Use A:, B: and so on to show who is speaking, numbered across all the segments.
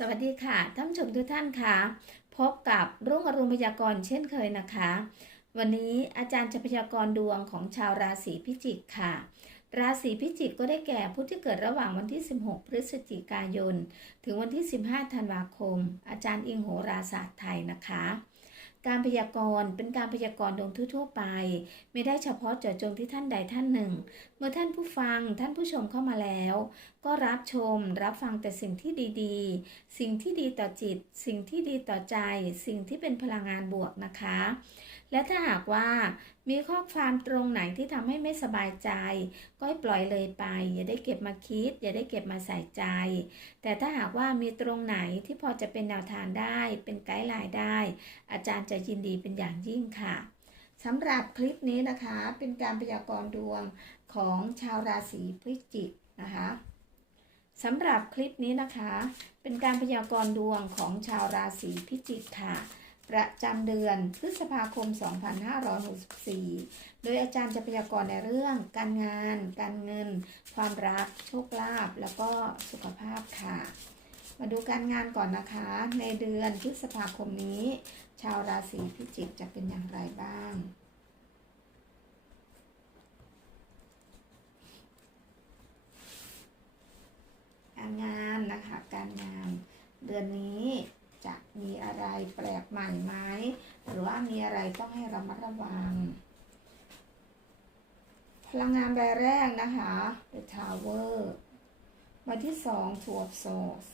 A: สวัสดีค่ะ ท่านผู้ชมทุกท่านค่ะ พบกับรุ่งอรุณพยากรณ์เช่นเคยนะคะ วันนี้อาจารย์จะพยากรณ์ดวงของชาวราศีพิจิกค่ะ ราศีพิจิกก็ได้แก่ผู้ที่เกิดระหว่างวันที่ 16 พฤศจิกายน ถึงวันที่ 15 ธันวาคม อาจารย์อิงโหราศาสตร์ไทยนะคะ การพยากรณ์เป็นการพยากรณ์โดยทั่วๆไป ไม่ได้เฉพาะเจาะจงที่ท่านใดท่านหนึ่ง เมื่อท่านผู้ฟังท่านผู้ชมเข้ามาแล้ว ก็รับชมรับฟังแต่สิ่งที่ดีๆ สิ่งที่ดีต่อจิต สิ่งที่ดีต่อใจ สิ่งที่เป็นพลังงานบวกนะคะ และถ้าหากว่ามีข้อความตรงไหนที่ทำให้ไม่สบายใจ ก็ให้ปล่อยเลยไป อย่าได้เก็บมาคิด อย่าได้เก็บมาใส่ใจ แต่ถ้าหากว่ามีตรงไหนที่พอจะเป็นแนวทางได้ เป็นไกด์ไลน์ได้ อาจารย์จะยินดีเป็นอย่างยิ่งค่ะสำหรับคลิปนี้นะคะเป็นการพยากรณ์ดวงของชาวราศีพิจิกนะคะสำหรับคลิปนี้นะคะ เป็นการพยากรณ์ดวงของชาวราศีพิจิกค่ะ ประจำเดือนพฤษภาคม 2564 โดยอาจารย์จะพยากรณ์ในเรื่อง การงาน การเงิน ความรัก โชคลาภ แล้วก็สุขภาพค่ะ มาดูการงานก่อนนะคะ ในเดือนพฤษภาคมนี้ ชาวราศีพิจิกจะเป็นอย่างไรบ้างการงานนะคะ การงานเดือนนี้ จะมีอะไรแปลกใหม่ไหมหรือว่ามีอะไรต้องให้ระมัดระวัง พลังงานใบแรกนะคะ The Tower ใบที่สอง Two of Swords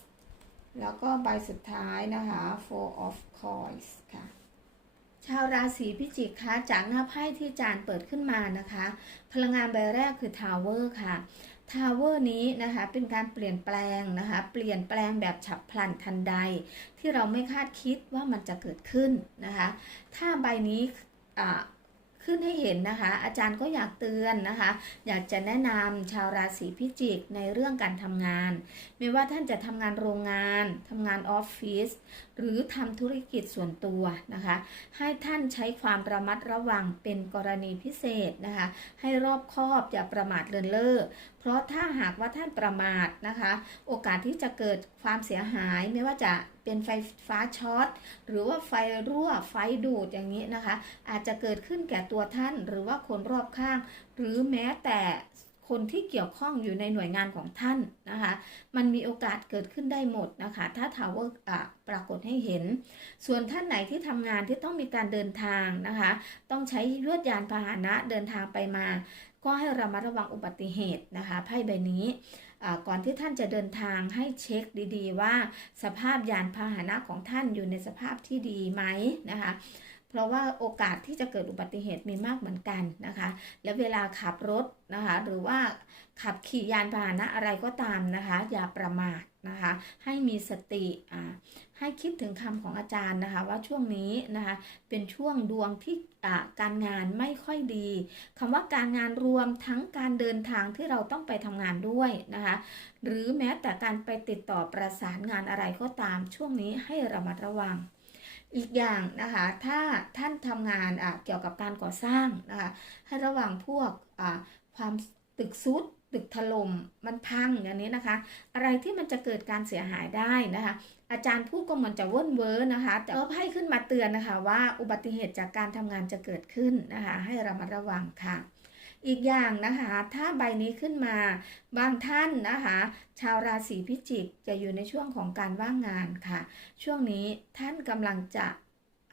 A: แล้วก็ใบสุดท้ายนะคะ Four of Coins ค่ะชาวราศีพิจิกคะจากหน้าไพ่ที่จานเปิดขึ้นมานะคะ พลังงานใบแรกคือ Tower ค่ะ ทาวเวอร์นี้นะคะเป็นการเปลี่ยนแปลงนะคะเปลี่ยนแปลงแบบฉับพลันทันใด ที่เราไม่คาดคิดว่ามันจะเกิดขึ้นนะคะถ้าใบนี้ขึ้นให้เห็นนะคะ อาจารย์ก็อยากเตือนนะคะ อยากจะแนะนำชาวราศีพิจิกในเรื่องการทำงาน ไม่ว่าท่านจะทำงานโรงงานทำงานออฟฟิศหรือทำธุรกิจส่วนตัวนะคะ ให้ท่านใช้ความระมัดระวังเป็นกรณีพิเศษนะคะ ให้รอบคอบอย่าประมาทเลินเล่อเพราะถ้าหากว่าท่านประมาทนะคะ โอกาสที่จะเกิดความเสียหายไม่ว่าจะเป็นไฟฟ้าช็อตหรือว่าไฟรั่วไฟดูดอย่างนี้นะคะ อาจจะเกิดขึ้นแก่ตัวท่านหรือว่าคนรอบข้าง หรือแม้แต่ คนที่เกี่ยวข้องอยู่ในหน่วยงานของท่านนะคะ มันมีโอกาสเกิดขึ้นได้หมดนะคะ ถ้าทาวเวอร์ปรากฏให้เห็น ส่วนท่านไหนที่ทำงานที่ต้องมีการเดินทางนะคะ ต้องใช้ยวดยานพาหนะเดินทางไปมา ก็ให้ระมัดระวังอุบัติเหตุนะคะไพ่ใบนี้ก่อนที่ท่านจะเดินทางให้เช็คดีๆ ว่าสภาพยานพาหนะของท่านอยู่ในสภาพที่ดีไหมนะคะ เพราะว่าโอกาสที่จะเกิดอุบัติเหตุมีมากเหมือนกันนะคะ และเวลาขับรถนะคะ หรือว่าขับขี่ยานพาหนะอะไรก็ตามนะคะ อย่าประมาทนะคะ ให้มีสติอ่าให้คิดถึงคำของอาจารย์นะคะ ว่าช่วงนี้นะคะเป็นช่วงดวงที่การงานไม่ค่อยดีคำว่าการงานรวมทั้งการเดินทางที่เราต้องไปทำงานด้วยนะคะ หรือแม้แต่การไปติดต่อประสานงานอะไรก็ตามช่วงนี้ให้ระมัดระวัง อีกอย่างนะคะถ้าท่านทำงานเกี่ยวกับการก่อสร้างนะคะให้ระวังพวกความตึกซุดตึกถล่มมันพังอย่างนี้นะคะ อะไรที่มันจะเกิดการเสียหายได้นะคะ อาจารย์พูดก็เหมือนจะเวิ้นเว้อนะคะแต่ก็ให้ขึ้นมาเตือนนะคะว่าอุบัติเหตุจากการทำงานจะเกิดขึ้นนะคะให้ระมัดระวังค่ะ อีกอย่างนะคะ ถ้าใบนี้ขึ้นมา บางท่านนะคะ ชาวราศีพิจิกจะอยู่ในช่วงของการว่างงานค่ะ ช่วงนี้ท่านกำลังจะ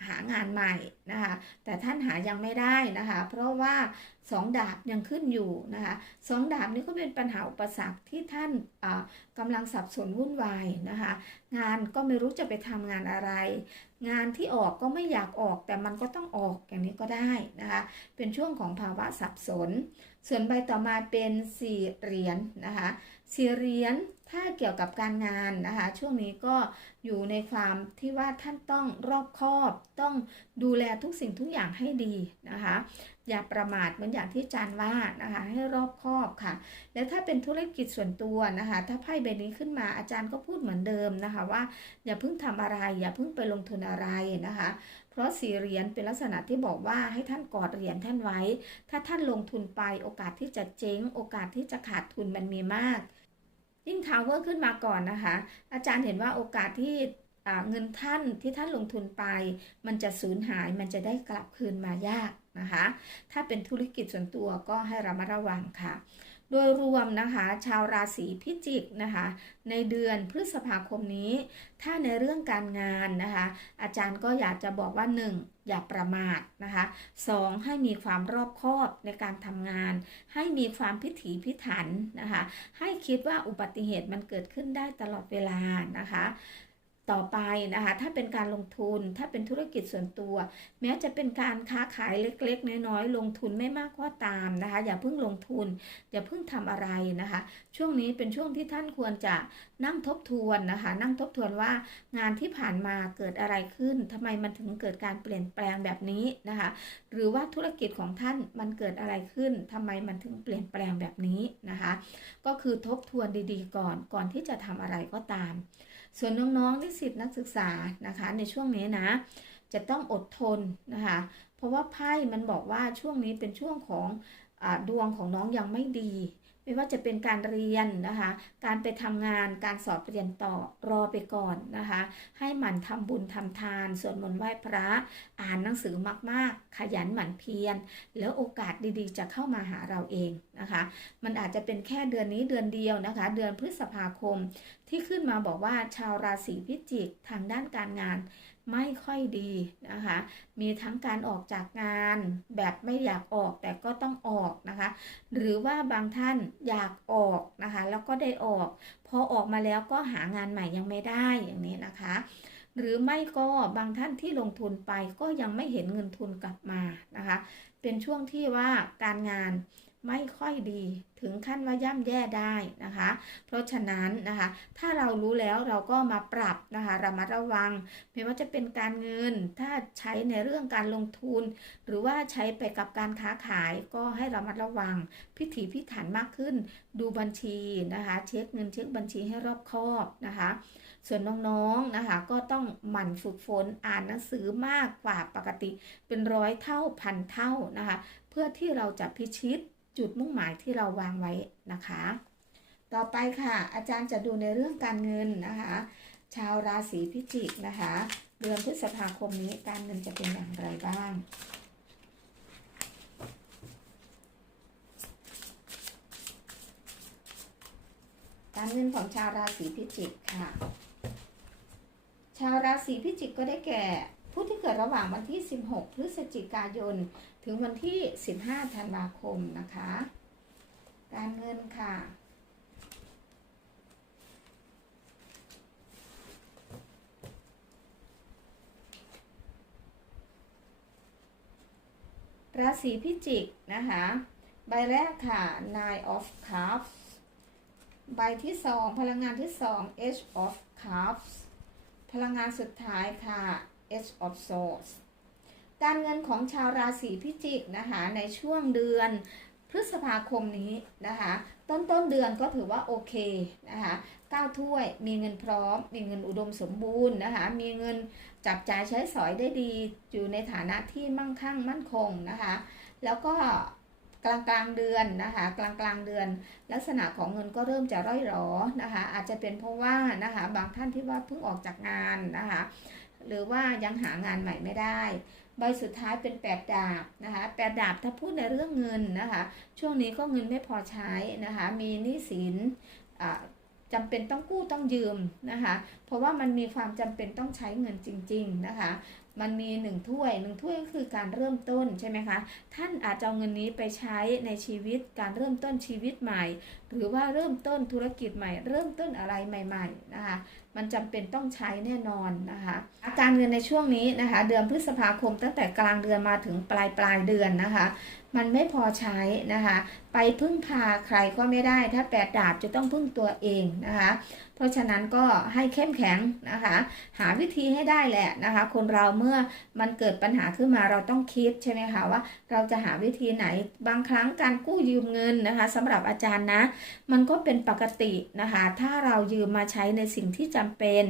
A: หางานใหม่นะคะ แต่ท่านหายังไม่ได้นะคะ เพราะว่าสองดาบยังขึ้นอยู่นะคะสองดาบนี้ก็เป็นปัญหาอุปสรรคที่ท่านกำลังสับสนวุ่นวายนะคะ งานก็ไม่รู้จะไปทำงานอะไร งานที่ออกก็ไม่อยากออกแต่มันก็ต้องออกอย่างนี้ก็ได้นะคะ เป็นช่วงของภาวะสับสน ส่วนใบต่อมาเป็นสี่เหรียญนนะคะสี่เหรียญ ถ้าเกี่ยวกับการงานนะคะ ช่วงนี้ก็อยู่ในความที่ว่าท่านต้องรอบคอบ ต้องดูแลทุกสิ่งทุกอย่างให้ดีนะคะ อย่าประมาทเหมือนอย่างที่อาจารย์ว่านะคะ ให้รอบคอบค่ะ แล้วถ้าเป็นธุรกิจส่วนตัวนะคะ ถ้าไพ่ใบนี้ขึ้นมาอาจารย์ก็พูดเหมือนเดิมนะคะว่า อย่าเพิ่งทำอะไร อย่าเพิ่งไปลงทุนอะไรนะคะเพราะสี่เหรียญเป็นลักษณะที่บอกว่าให้ท่านกอดเหรียญท่านไว้ ถ้าท่านลงทุนไปโอกาสที่จะเจ๊ง โอกาสที่จะขาดทุนมันมีมาก ยิ่งทาวเวอร์ขึ้นมาก่อนนะคะ อาจารย์เห็นว่าโอกาสที่เงินท่านที่ท่านลงทุนไป มันจะสูญหายมันจะได้กลับคืนมายากนะคะ ถ้าเป็นธุรกิจส่วนตัวก็ให้ระมัดระวังค่ะ โดยรวมนะคะชาวราศีพิจิกนะคะในเดือนพฤษภาคมนี้ ถ้าในเรื่องการงานนะคะอาจารย์ก็อยากจะบอกว่า 1. อย่าประมาทนะคะ 2. ให้มีความรอบคอบในการทำงาน ให้มีความพิถีพิถันนะคะให้คิดว่าอุบัติเหตุมันเกิดขึ้นได้ตลอดเวลานะคะ ต่อไปนะคะถ้าเป็นการลงทุนถ้าเป็นธุรกิจส่วนตัว แม้จะเป็นการค้าขายเล็กๆ น้อยๆ ลงทุนไม่มากก็ตามนะคะ อย่าเพิ่งลงทุน อย่าเพิ่งทำอะไรนะคะ ช่วงนี้เป็นช่วงที่ท่านควรจะนั่งทบทวนนะคะ นั่งทบทวนว่างานที่ผ่านมาเกิดอะไรขึ้นทำไมมันถึงเกิดการเปลี่ยนแปลงแบบนี้นะคะ หรือว่าธุรกิจของท่านมันเกิดอะไรขึ้นทำไมมันถึงเปลี่ยนแปลงแบบนี้นะคะ ก็คือทบทวนดีๆ ก่อนก่อนที่จะทำอะไรก็ตาม ส่วนน้องๆนิสิตนักศึกษานะคะ ในช่วงนี้นะ จะต้องอดทนนะคะ เพราะว่าไพ่มันบอกว่าช่วงนี้เป็นช่วงของอดวงของน้องยังไม่ดี ไม่ว่าจะเป็นการเรียนนะคะ การไปทำงาน การสอบเรียนต่อรอไปก่อนนะคะ ให้หมั่นทำบุญทำทานสวดมนต์ไหว้พระ อ่านหนังสือมากๆ ขยันหมั่นเพียร แล้วโอกาสดีๆ จะเข้ามาหาเราเองนะคะ มันอาจจะเป็นแค่เดือนนี้เดือนเดียวนะคะ เดือนพฤษภาคมที่ขึ้นมาบอกว่าชาวราศีพิจิกทางด้านการงาน ไม่ค่อยดีนะคะ มีทั้งการออกจากงานแบบไม่อยากออกแต่ก็ต้องออกนะคะ หรือว่าบางท่านอยากออกนะคะ แล้วก็ได้ออก พอออกมาแล้วก็หางานใหม่ยังไม่ได้อย่างนี้นะคะ หรือไม่ก็บางท่านที่ลงทุนไปก็ยังไม่เห็นเงินทุนกลับมานะคะ เป็นช่วงที่ว่าการงาน ไม่ค่อยดีถึงขั้นว่าย่ำแย่ได้นะคะ เพราะฉะนั้นนะคะ ถ้าเรารู้แล้วเราก็มาปรับนะคะระมัดระวัง ไม่ว่าจะเป็นการเงิน ถ้าใช้ในเรื่องการลงทุน หรือว่าใช้ไปกับการค้าขายก็ให้ระมัดระวัง พิถีพิถันมากขึ้น ดูบัญชีนะคะ เช็คเงินเช็คบัญชีให้รอบคอบนะคะส่วนน้องๆนะคะก็ต้องหมั่นฝึกฝนอ่านหนังสือมากกว่าปกติ เป็นร้อยเท่าพันเท่านะคะ เพื่อที่เราจะพิชิต จุดมุ่งหมายที่เราวางไว้นะคะ ต่อไปค่ะ อาจารย์จะดูในเรื่องการเงินนะคะ ชาวราศีพิจิกนะคะ เดือนพฤษภาคมนี้การเงินจะเป็นอย่างไรบ้างการเงินของชาวราศีพิจิกค่ะ ชาวราศีพิจิกก็ได้แก่ ผู้ที่เกิดระหว่างวันที่ 16 พฤศจิกายน ถึงวันที่ 15 ธันวาคมนะคะ การเงินค่ะราศีพิจิกนะคะ ใบแรกค่ะ Nine of Cups ใบที่สองพลังงานที่สอง H of Cups พลังงานสุดท้ายค่ะ H of Swords การเงินของชาวราศีพิจิกนะคะในช่วงเดือนพฤษภาคมนี้นะคะ ต้นต้นเดือนก็ถือว่าโอเคนะคะเก้าถ้วยมีเงินพร้อม มีเงินอุดมสมบูรณ์นะคะ มีเงินจับจ่ายใช้สอยได้ดี อยู่ในฐานะที่มั่งคั่งมั่นคงนะคะ แล้วก็กลางกลางเดือนนะคะกลางกลางเดือน ลักษณะของเงินก็เริ่มจะร่อยหรอนะคะอาจจะเป็นเพราะว่านะคะบางท่านที่ว่าเพิ่งออกจากงานนะคะหรือว่ายังหางานใหม่ไม่ได้ ใบสุดท้ายเป็นแปดดาบนะคะแปดดาบถ้าพูดในเรื่องเงินนะคะ ช่วงนี้ก็เงินไม่พอใช้นะคะ มีหนี้สินอ่าจำเป็นต้องกู้ต้องยืมนะคะ เพราะว่ามันมีความจำเป็นต้องใช้เงินจริง ๆนะคะ มันมีหนึ่งถ้วยหนึ่งถ้วยก็คือการเริ่มต้นใช่ไหมคะ ท่านอาจจะเอาเงินนี้ไปใช้ในชีวิตการเริ่มต้นชีวิตใหม่ หรือว่าเริ่มต้นธุรกิจใหม่ เริ่มต้นอะไรใหม่ ๆนะคะ มันจำเป็นต้องใช้แน่นอนนะคะอาการเงินในช่วงนี้นะคะ เดือนพฤษภาคมตั้งแต่กลางเดือนมาถึงปลายปลายเดือนนะคะ มันไม่พอใช้นะคะ ไปพึ่งพาใครก็ไม่ได้ ถ้าแปดดาบจะต้องพึ่งตัวเองนะคะ เพราะฉะนั้นก็ให้เข้มแข็งนะคะ หาวิธีให้ได้แหละนะคะ คนเราเมื่อมันเกิดปัญหาขึ้นมาเราต้องคิดใช่ไหมคะว่า เราจะหาวิธีไหนบางครั้งการกู้ยืมเงินนะคะสำหรับอาจารย์นะ มันก็เป็นปกตินะคะ ถ้าเรายืมมาใช้ในสิ่งที่จำเป็น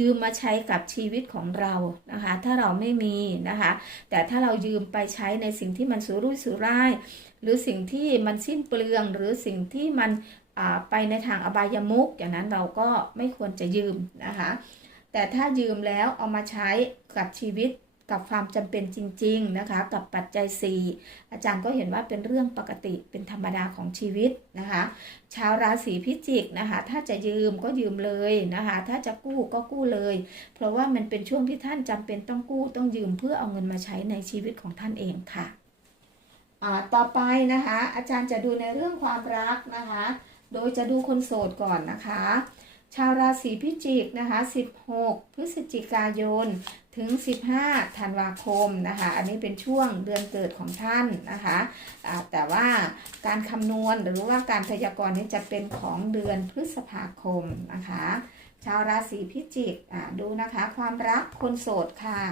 A: ยืมมาใช้กับชีวิตของเรานะคะ ถ้าเราไม่มีนะคะ แต่ถ้าเรายืมไปใช้ในสิ่งที่มันสุรุ่ยสุร่าย หรือสิ่งที่มันสิ้นเปลือง หรือสิ่งที่มันไปในทางอบายมุกอย่างนั้นเราก็ไม่ควรจะยืมนะคะ แต่ถ้ายืมแล้วเอามาใช้กับชีวิตกับความจำเป็นจริง ๆนะคะ กับปัจจัย 4 อาจารย์ก็เห็นว่าเป็นเรื่องปกติเป็นธรรมดาของชีวิตนะคะ ชาวราศีพิจิกนะคะ ถ้าจะยืมก็ยืมเลยนะคะ ถ้าจะกู้ก็กู้เลย เพราะว่ามันเป็นช่วงที่ท่านจำเป็นต้องกู้ต้องยืมเพื่อเอาเงินมาใช้ในชีวิตของท่านเองค่ะ ต่อไปนะคะ อาจารย์จะดูในเรื่องความรักนะคะ โดยจะดูคนโสดก่อนนะคะ ชาวราศีพิจิกนะคะ 16 พฤศจิกายน ถึง 15 ธันวาคมนะคะ อันนี้เป็นช่วงเดือนเกิดของท่านนะคะอ่าแต่ว่าการคำนวณหรือว่าการพยากรณ์นี้จะเป็นของเดือนพฤษภาคมนะคะ ชาวราศีพิจิกดูนะคะ ความรักคนโสดค่ะ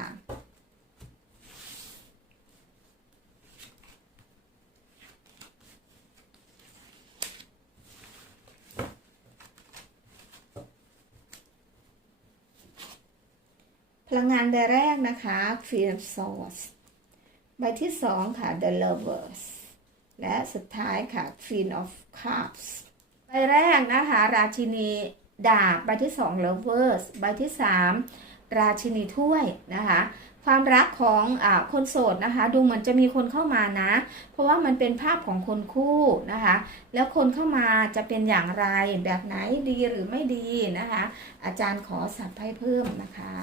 A: ลังงานใบแรกนะคะ Queen of Swords ใบที่สองค่ะ The Lovers และสุดท้ายค่ะ Queen of Cups ใบแรกนะคะ ราชินีดาบ ใบที่สอง Lovers ใบที่สามราชินีถ้วยนะคะความรักของอคนโสดนะคะ ดูเหมือนจะมีคนเข้ามานะ เพราะว่ามันเป็นภาพของคนคู่นะคะ แล้วคนเข้ามาจะเป็นอย่างไรแบบไหนดีหรือไม่ดีนะคะ อาจารย์ขอสับให้เพิ่มนะคะ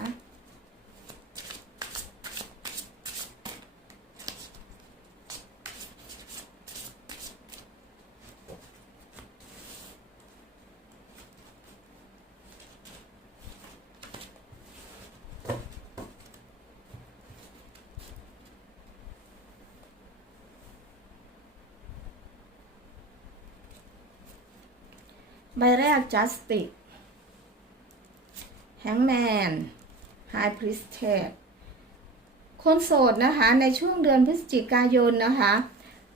A: ใบแรก Justice Hangman High Priestess คนโสดนะคะในช่วงเดือนพฤศจิกายนนะคะ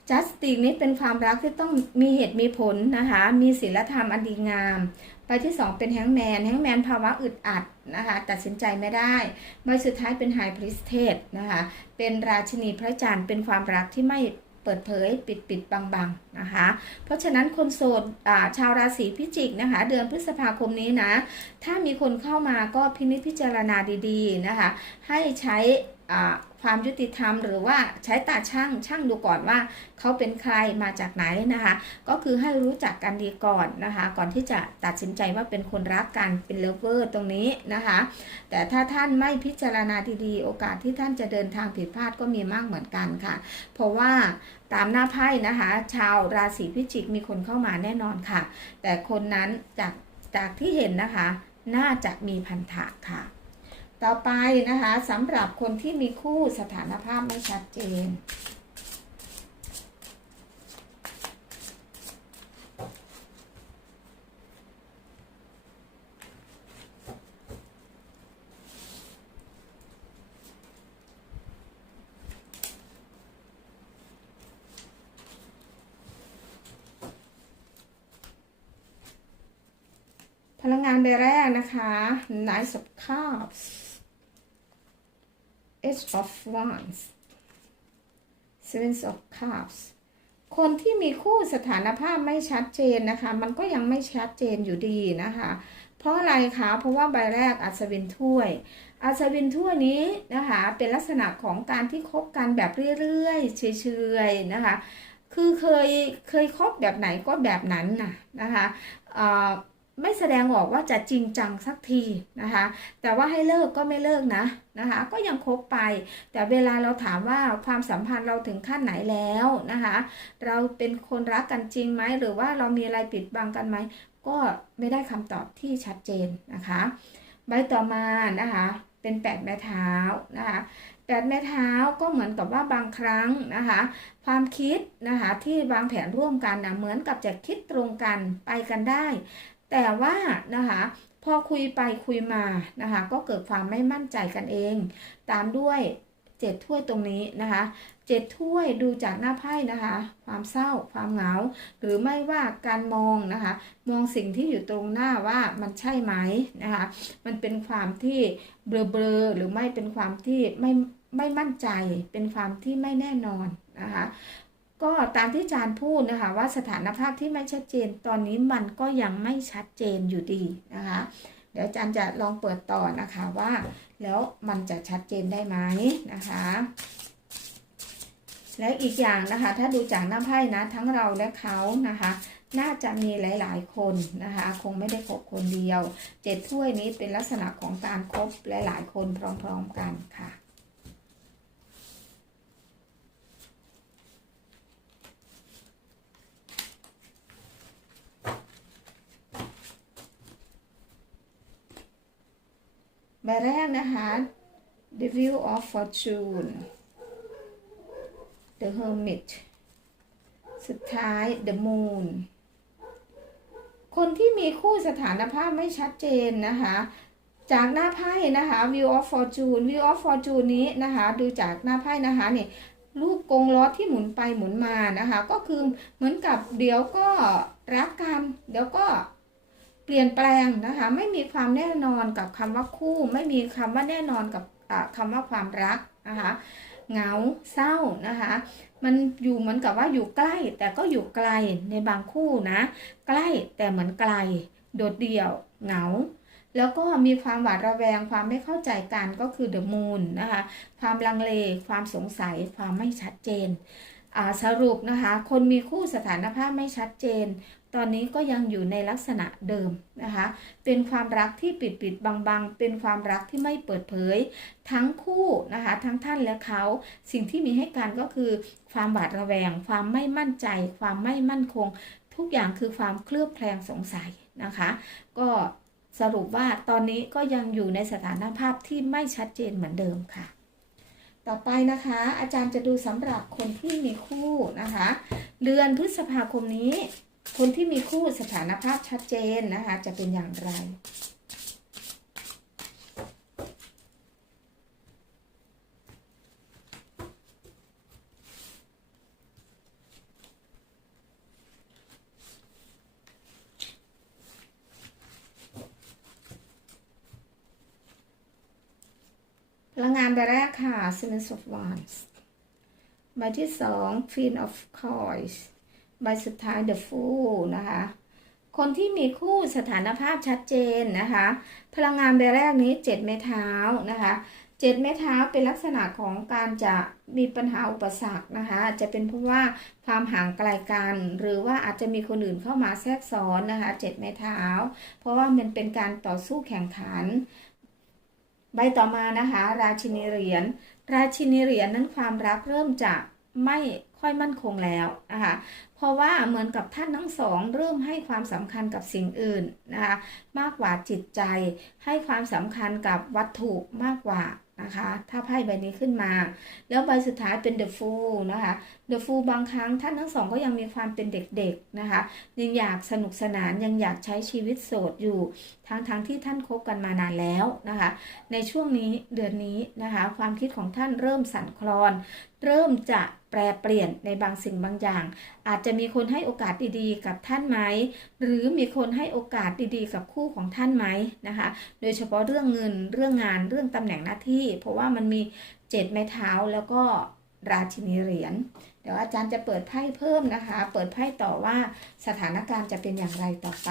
A: จัสติกนี้เป็นความรักที่ต้องมีเหตุมีผลนะคะมีศีลธรรมอันดีงามใบที่ 2 เป็นแฮงแมนแฮงแมนภาวะอึดอัดนะคะตัดสินใจไม่ได้ใบสุดท้ายเป็นไฮพริสเทสนะคะเป็นราชินีพระจันทร์เป็นความรักที่ไม่ เปิดเผยปิดปิดบังบังๆนะคะ เพราะฉะนั้นคนโสดาชาวราศีพิจิกนะคะ เดือนพฤษภาคมนี้นะ ถ้ามีคนเข้ามาก็พินิจพิจารณาดีๆนะคะ ให้ใช้ ความยุติธรรม หรือว่าใช้ตาช่างช่างดูก่อนว่า เขาเป็นใครมาจากไหนนะคะ ก็คือให้รู้จักกันดีก่อนนะคะ ก่อนที่จะตัดสินใจว่าเป็นคนรักกันเป็นเลเวอร์ตรงนี้นะคะ แต่ถ้าท่านไม่พิจารณาดีๆ โอกาสที่ท่านจะเดินทางผิดพลาดก็มีมากเหมือนกันค่ะ เพราะว่าตามหน้าไพ่นะคะ ชาวราศีพิจิกมีคนเข้ามาแน่นอนค่ะ แต่คนนั้นจากจากที่เห็นนะคะ น่าจะมีพันธะค่ะ ต่อไปนะคะสำหรับคนที่มีคู่สถานภาพไม่ชัดเจน พลังงานใบแรกนะคะ Knight of Cups Ace of Wands Seven of Cups คนที่มีคู่สถานภาพไม่ชัดเจนนะคะ มันก็ยังไม่ชัดเจนอยู่ดีนะคะ เพราะอะไรคะ เพราะว่าใบแรกอัศวินถ้วย อัศวินถ้วยนี้นะคะ เป็นลักษณะของการที่คบกันแบบเรื่อยๆ เฉยๆนะคะ คือเคยเคยคบแบบไหนก็แบบนั้นน่ะนะคะเอ่อ ไม่แสดงออกว่าจะจริงจังสักทีนะคะ แต่ว่าให้เลิกก็ไม่เลิกนะนะคะ ก็ยังคบไป แต่เวลาเราถามว่าความสัมพันธ์เราถึงขั้นไหนแล้วนะคะ เราเป็นคนรักกันจริงไหมหรือว่าเรามีอะไรปิดบังกันไหมก็ไม่ได้คำตอบที่ชัดเจนนะคะ ใบต่อมานะคะเป็นแปดแม่เท้านะคะแปดแม่เท้าก็เหมือนกับว่าบางครั้งนะคะ ความคิดนะคะที่วางแผนร่วมกันนะเหมือนกับจะคิดตรงกันไปกันได้ แต่ว่านะคะพอคุยไปคุยมานะคะก็เกิดความไม่มั่นใจกันเอง ตามด้วยเจ็ดถ้วยตรงนี้นะคะเจ็ดถ้วยดูจากหน้าไพ่นะคะ ความเศร้าความเหงา หรือไม่ว่าการมองนะคะ มองสิ่งที่อยู่ตรงหน้าว่ามันใช่ไหมนะคะ มันเป็นความที่เบลอๆหรือไม่เป็นความที่ไม่ไม่มั่นใจ เป็นความที่ไม่แน่นอนนะคะ ก็ตามที่อาจารย์พูดนะคะว่าสถานภาพที่ไม่ชัดเจนตอนนี้มันก็ยังไม่ชัดเจนอยู่ดีนะคะ เดี๋ยวอาจารย์จะลองเปิดต่อนะคะว่า แล้วมันจะชัดเจนได้ไหมนะคะ และอีกอย่างนะคะ ถ้าดูจากหน้าไพ่นะทั้งเราและเขานะคะ น่าจะมีหลาย ๆ คนนะคะ คงไม่ได้คบคนเดียวเจ็ดถ้วยนี้เป็นลักษณะของการครบหลาย ๆ คนพร้อม ๆ กันค่ะ ใบแรกนะคะ The Wheel of Fortune The Hermit สุดท้าย The Moon คนที่มีคู่สถานภาพไม่ชัดเจนนะคะ จากหน้าไพ่นะคะ Wheel of Fortune Wheel of Fortune นี้นะคะ ดูจากหน้าไพ่นะคะนี่รูปกงล้อที่หมุนไปหมุนมานะคะ ก็คือเหมือนกับเดี๋ยวก็รักกัน เดี๋ยวก็ เปลี่ยนแปลงนะคะ ไม่มีความแน่นอนกับคำว่าคู่ ไม่มีคำว่าแน่นอนกับอ่าคำว่าความรักนะคะเหงาเศร้านะคะ มันอยู่เหมือนกับว่าอยู่ใกล้ แต่ก็อยู่ไกลในบางคู่นะ ใกล้แต่เหมือนไกล โดดเดี่ยวเหงา แล้วก็มีความหวาดระแวงความไม่เข้าใจกันก็คือ the moon นะคะความลังเล ความสงสัย ความไม่ชัดเจนสรุปนะคะ คนมีคู่สถานภาพไม่ชัดเจน ตอนนี้ก็ยังอยู่ในลักษณะเดิมนะคะ เป็นความรักที่ปิดปิดบังๆ เป็นความรักที่ไม่เปิดเผย ทั้งคู่นะคะ ทั้งท่านและเขา สิ่งที่มีให้การก็คือ ความหวาดระแวง ความไม่มั่นใจ ความไม่มั่นคง ทุกอย่างคือความเคลือบแคลงสงสัยนะคะ ก็สรุปว่าตอนนี้ก็ยังอยู่ในสถานภาพที่ไม่ชัดเจนเหมือนเดิมค่ะ ต่อไปนะคะ อาจารย์จะดูสำหรับคนที่มีคู่นะคะ เดือนพฤษภาคมนี้ คนที่มีคู่สถานภาพชัดเจนนะคะ จะเป็นอย่างไร พลังงานใบแรกค่ะ Seven of Wands ใบที่สอง Queen of Coins ใบสุดท้าย The Fool นะคะ คนที่มีคู่สถานภาพชัดเจนนะคะ พลังงานใบแรกนี้เจ็ดไม้เท้านะคะเจ็ดไม้เท้าเป็นลักษณะของการจะมีปัญหาอุปสรรคนะคะ จะเป็นเพราะว่าความห่างไกลกัน หรือว่าอาจจะมีคนอื่นเข้ามาแทรกซ้อนนะคะเจ็ดไม้เท้า เพราะว่ามันเป็นการต่อสู้แข่งขัน ใบต่อมานะคะ ราชินีเหรียญราชินีเหรียญนั้นความรักเริ่มจะ ไม่ค่อยมั่นคงแล้วนะคะเพราะว่าเหมือนกับท่านทั้งสองเริ่มให้ความสำคัญกับสิ่งอื่นนะคะมากกว่าจิตใจ ให้ความสำคัญกับวัตถุมากกว่านะคะ ถ้าไพ่ใบนี้ขึ้นมา แล้วใบสุดท้ายเป็น the fool นะคะ the fool บางครั้งท่านทั้งสองก็ยังมีความเป็นเด็กๆนะคะ ยังอยากสนุกสนานยังอยากใช้ชีวิตโสดอยู่ ทั้งๆทที่ท่านคบกันมานานแล้วนะคะ ในช่วงนี้เดือนนี้นะคะ ความคิดของท่านเริ่มสั่นคลอน เริ่มจะแปรเปลี่ยนในบางสิ่งบางอย่าง อาจจะมีคนให้โอกาสดีๆ กับท่านไหม หรือมีคนให้โอกาสดีๆ กับคู่ของท่านไหมนะคะ โดยเฉพาะเรื่องเงินเรื่องงานเรื่องตำแหน่งหน้าที่ เพราะว่ามันมีเจ็ดไม้เท้าแล้วก็ราชินีเหรียญ ดี๋ยวอาจารย์จะเปิดไพ่เพิ่มนะคะ เปิดไพ่ต่อว่าสถานการณ์จะเป็นอย่างไรต่อไป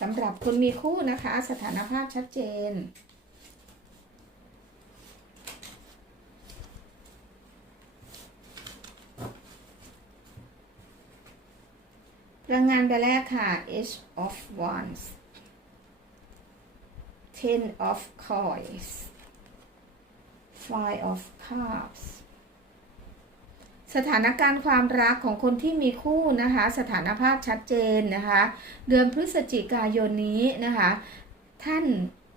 A: สำหรับคนมีคู่นะคะ สถานภาพชัดเจน พลังงานใบแรกค่ะ H of Wands Ten of Coins Five of Cups สถานการณ์ความรักของคนที่มีคู่นะคะ สถานภาพชัดเจนนะคะ เดือนพฤศจิกายนนี้นะคะ ท่าน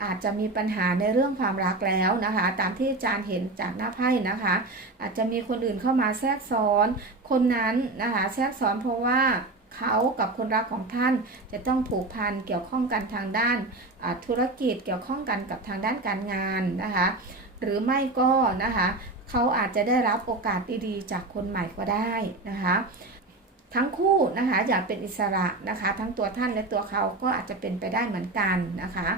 A: อาจจะมีปัญหาในเรื่องความรักแล้วนะคะ ตามที่อาจารย์เห็นจากหน้าไพ่นะคะ อาจจะมีคนอื่นเข้ามาแทรกซ้อน คนนั้นนะคะ แทรกซ้อนเพราะว่า เขากับคนรักของท่าน จะต้องผูกพันเกี่ยวข้องกันทางด้านธุรกิจเกี่ยวข้องกันกับทางด้านการงานนะคะหรือไม่ก็นะคะเขาอาจจะได้รับโอกาสดีๆ จากคนใหม่ก็ได้นะคะทั้งคู่นะคะอยากเป็นอิสระนะคะ ทั้งตัวท่านและตัวเขาก็อาจจะเป็นไปได้เหมือนกันนะคะ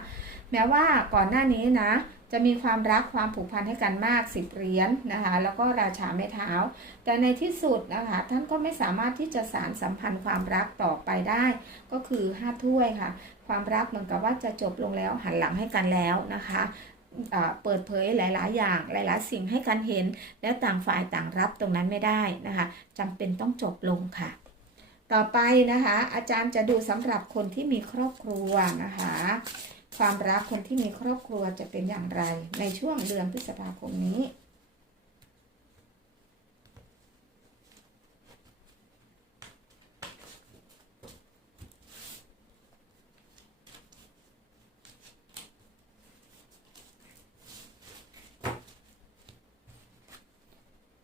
A: แม้ว่าก่อนหน้านี้นะ จะมีความรักความผูกพันให้กันมากสิบเหรียญนะคะ แล้วก็ราชาไม้เท้า แต่ในที่สุดนะคะท่านก็ไม่สามารถที่จะสารสัมพันธ์ความรักต่อไปได้ ก็คือห้าถ้วยค่ะ ความรักเหมือนกับว่าจะจบลงแล้วหันหลังให้กันแล้วนะคะเปิดเผยหลาย ๆ อย่างหลาย ๆ สิ่งให้กันเห็น แล้วต่างฝ่ายต่างรับตรงนั้นไม่ได้นะคะจำเป็นต้องจบลงค่ะ ต่อไปนะคะ อาจารย์จะดูสำหรับคนที่มีครอบครัวนะคะ ความรักคนที่มีครอบครัวจะเป็นอย่างไรในช่วงเดือนพฤษภาคมนี้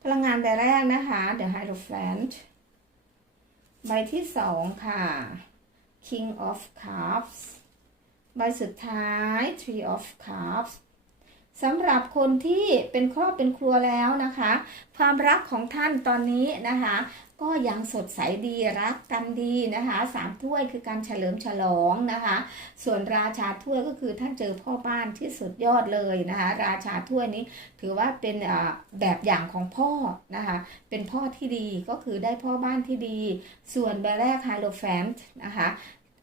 A: พลังงานใบแรกนะคะ The Hierophant ใบที่สองค่ะ King of Cups ใบสุดท้าย Three of Cups สำหรับคนที่เป็นครอบเป็นครัวแล้วนะคะ ความรักของท่านตอนนี้นะคะ ก็ยังสดใสดีรักกันดีนะคะสามถ้วยคือการเฉลิมฉลองนะคะ ส่วนราชาถ้วยก็คือท่านเจอพ่อบ้านที่สุดยอดเลยนะคะ ราชาถ้วยนี้ถือว่าเป็นแบบอย่างของพ่อนะคะ เป็นพ่อที่ดีก็คือได้พ่อบ้านที่ดี ส่วนใบแรกไฮโลแฟนนะคะ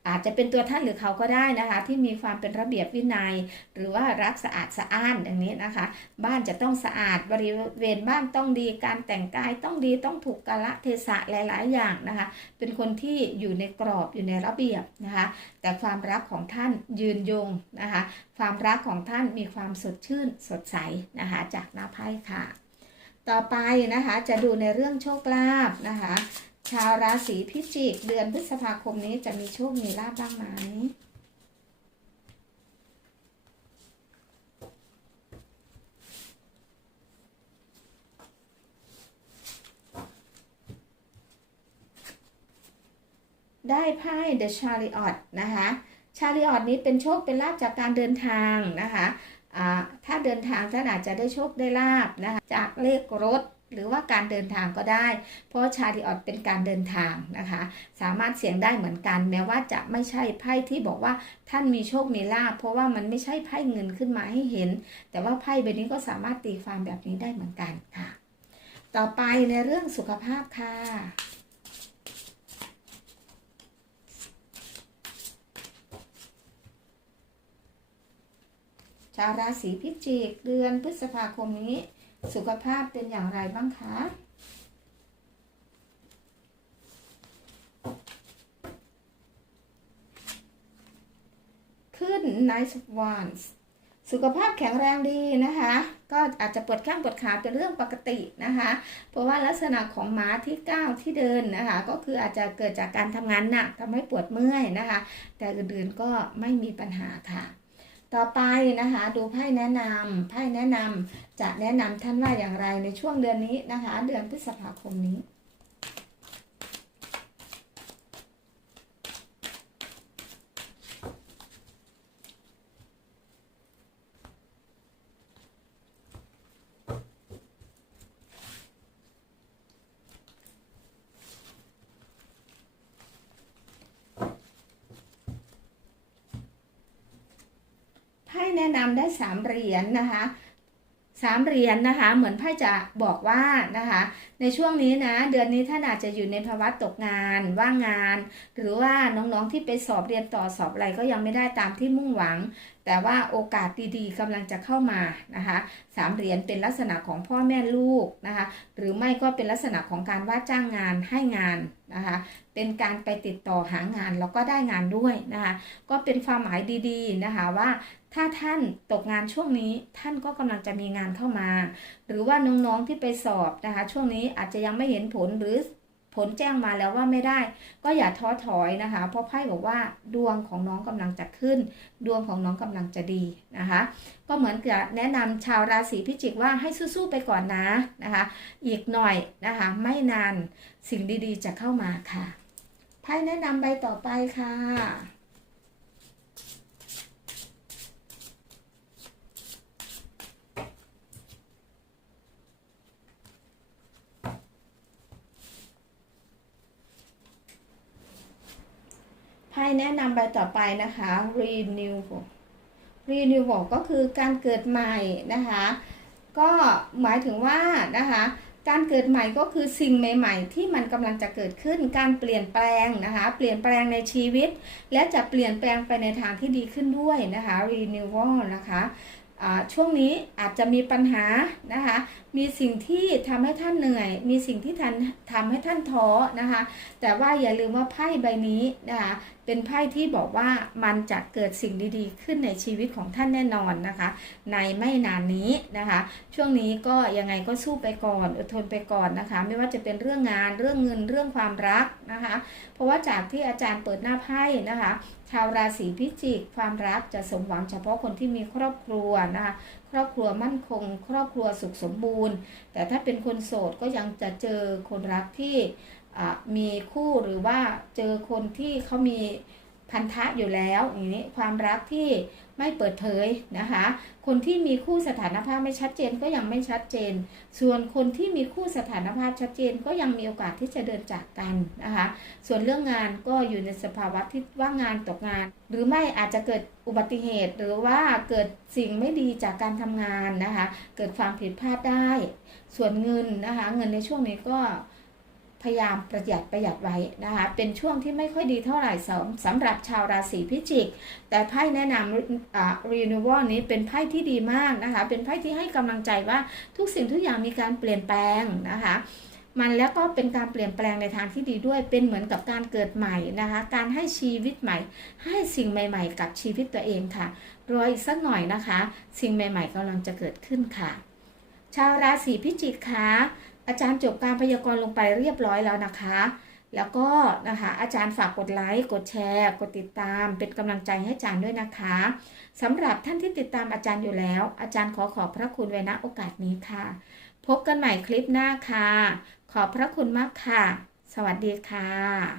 A: อาจจะเป็นตัวท่านหรือเขาก็ได้นะคะ ที่มีความเป็นระเบียบวินัย หรือว่ารักสะอาดสะอ้านอย่างนี้นะคะ บ้านจะต้องสะอาดบริเวณบ้านต้องดีการแต่งกายต้องดีต้องถูกกาละเทศะหลาย ๆ อย่างนะคะ เป็นคนที่อยู่ในกรอบอยู่ในระเบียบนะคะ แต่ความรักของท่านยืนยงนะคะ ความรักของท่านมีความสดชื่นสดใสนะคะ จากหน้าไพ่ค่ะ ต่อไปนะคะจะดูในเรื่องโชคลาภนะคะ ชาวราศีพิจิก เดือนพฤษภาคมนี้จะมีโชค มีลาภบ้างไหมได้ไพ่ The Chariot นะคะ Chariot นี้เป็นโชคเป็นลาภจากการเดินทางนะคะถ้าเดินทางท่านอาจจะได้โชคได้ลาบนะคะจากเลขรถ หรือว่าการเดินทางก็ได้ เพราะชาริออตเป็นการเดินทางนะคะ สามารถเสี่ยงได้เหมือนกัน แม้ว่าจะไม่ใช่ไพ่ที่บอกว่าท่านมีโชคมีลาภเพราะว่ามันไม่ใช่ไพ่เงินขึ้นมาให้เห็น แต่ว่าไพ่ใบนี้ก็สามารถตีความแบบนี้ได้เหมือนกันค่ะ ต่อไปในเรื่องสุขภาพค่ะชาวราศีพิจิกเดือนพฤษภาคมนี้ สุขภาพเป็นอย่างไรบ้างคะ ขึ้น Nice of Wands สุขภาพแข็งแรงดีนะคะ ก็อาจจะปวดแข้งปวดขาเป็นเรื่องปกตินะคะ เพราะว่าลักษณะของม้าที่ก้าวที่เดินนะคะ ก็คืออาจจะเกิดจากการทำงานหนักทำให้ปวดเมื่อยนะคะ แต่อื่นๆก็ไม่มีปัญหาค่ะ ต่อไปนะคะ ดูไพ่แนะนำไพ่แนะนำจะแนะนำท่านว่าอย่างไรในช่วงเดือนนี้นะคะ เดือนพฤษภาคมนี้ ได้สามเหรียญนะคะสามเหรียญนะคะ เหมือนพ่อจะบอกว่านะคะ ในช่วงนี้นะ เดือนนี้ท่านอาจจะอยู่ในภาวะตกงานว่างงาน หรือว่าน้องๆที่ไปสอบเรียนต่อสอบอะไรก็ยังไม่ได้ตามที่มุ่งหวัง แต่ว่าโอกาสดีๆกำลังจะเข้ามานะคะสามเหรียญเป็นลักษณะของพ่อแม่ลูกนะคะ หรือไม่ก็เป็นลักษณะของการว่าจ้างงานให้งานนะคะ เป็นการไปติดต่อหางานแล้วก็ได้งานด้วยนะคะ ก็เป็นความหมายดีๆนะคะว่า ถ้าท่านตกงานช่วงนี้ท่านก็กำลังจะมีงานเข้ามา หรือว่าน้องๆที่ไปสอบนะคะ ช่วงนี้อาจจะยังไม่เห็นผลหรือผลแจ้งมาแล้วว่าไม่ได้ ก็อย่าท้อถอยนะคะ เพราะไพ่บอกว่าดวงของน้องกำลังจะขึ้น ดวงของน้องกำลังจะดีนะคะ ก็เหมือนกับแนะนำชาวราศีพิจิกว่าให้สู้ๆไปก่อนนะนะคะ อีกหน่อยนะคะ ไม่นานสิ่งดีๆ จะเข้ามาค่ะไพ่แนะนำใบต่อไปค่ะ แนะนำใบต่อไปนะคะ renew renewal ก็คือการเกิดใหม่นะคะ ก็หมายถึงว่านะคะการเกิดใหม่ก็คือสิ่งใหม่ ๆ ที่มันกำลังจะเกิดขึ้นการเปลี่ยนแปลงนะคะ เปลี่ยนแปลงในชีวิต และจะเปลี่ยนแปลงไปในทางที่ดีขึ้นด้วยนะคะ renewal นะคะช่วงนี้อาจจะมีปัญหานะคะ มีสิ่งที่ทำให้ท่านเหนื่อย มีสิ่งที่ทันทำให้ท่านท้อนะคะ แต่ว่าอย่าลืมว่าไพ่ใบนี้นะคะ เป็นไพ่ที่บอกว่ามันจะเกิดสิ่งดีๆ ขึ้นในชีวิตของท่านแน่นอนนะคะ ในไม่นานนี้นะคะ ช่วงนี้ก็ยังไงก็สู้ไปก่อนอดทนไปก่อนนะคะ ไม่ว่าจะเป็นเรื่องงานเรื่องเงินเรื่องความรักนะคะ เพราะว่าจากที่อาจารย์เปิดหน้าไพ่นะคะชาวราศีพิจิก ความรักจะสมหวังเฉพาะคนที่มีครอบครัวนะคะครอบครัวมั่นคง ครอบครัวสุขสมบูรณ์ แต่ถ้าเป็นคนโสดก็ยังจะเจอคนรักที่ มีคู่หรือว่าเจอคนที่เขามีพันธะอยู่แล้วอย่างนี้ความรักที่ไม่เปิดเผยนะคะ คนที่มีคู่สถานภาพไม่ชัดเจนก็ยังไม่ชัดเจน ส่วนคนที่มีคู่สถานภาพชัดเจนก็ยังมีโอกาสที่จะเดินจากกันนะคะ ส่วนเรื่องงานก็อยู่ในสภาวะที่ว่างงานตกงาน หรือไม่อาจจะเกิดอุบัติเหตุ หรือว่าเกิดสิ่งไม่ดีจากการทำงานนะคะ เกิดความผิดพลาดได้ ส่วนเงินนะคะ เงินในช่วงนี้ก็ พยายามประหยัดประหยัดไว้นะคะ เป็นช่วงที่ไม่ค่อยดีเท่าไหร่สำสำหรับชาวราศีพิจิก แต่ไพ่แนะนำอ่า renewal นี้เป็นไพ่ที่ดีมากนะคะ เป็นไพ่ที่ให้กำลังใจว่าทุกสิ่งทุกอย่างมีการเปลี่ยนแปลงนะคะมันแล้วก็เป็นการเปลี่ยนแปลงในทางที่ดีด้วย เป็นเหมือนกับการเกิดใหม่นะคะ การให้ชีวิตใหม่ ให้สิ่งใหม่ ๆ กับชีวิตตัวเองค่ะ รออีกสักหน่อยนะคะ สิ่งใหม่ ๆกำลังจะเกิดขึ้นค่ะ ชาวราศีพิจิกคะ อาจารย์จบการพยากรณ์ลงไปเรียบร้อยแล้วนะคะ แล้วก็นะคะอาจารย์ฝากกดไลค์ กดแชร์ กดติดตาม เป็นกำลังใจให้อาจารย์ด้วยนะคะสำหรับท่านที่ติดตามอาจารย์อยู่แล้ว อาจารย์ขอขอบพระคุณไว้ณโอกาสนี้ค่ะ พบกันใหม่คลิปหน้าค่ะ ขอบพระคุณมากค่ะ สวัสดีค่ะ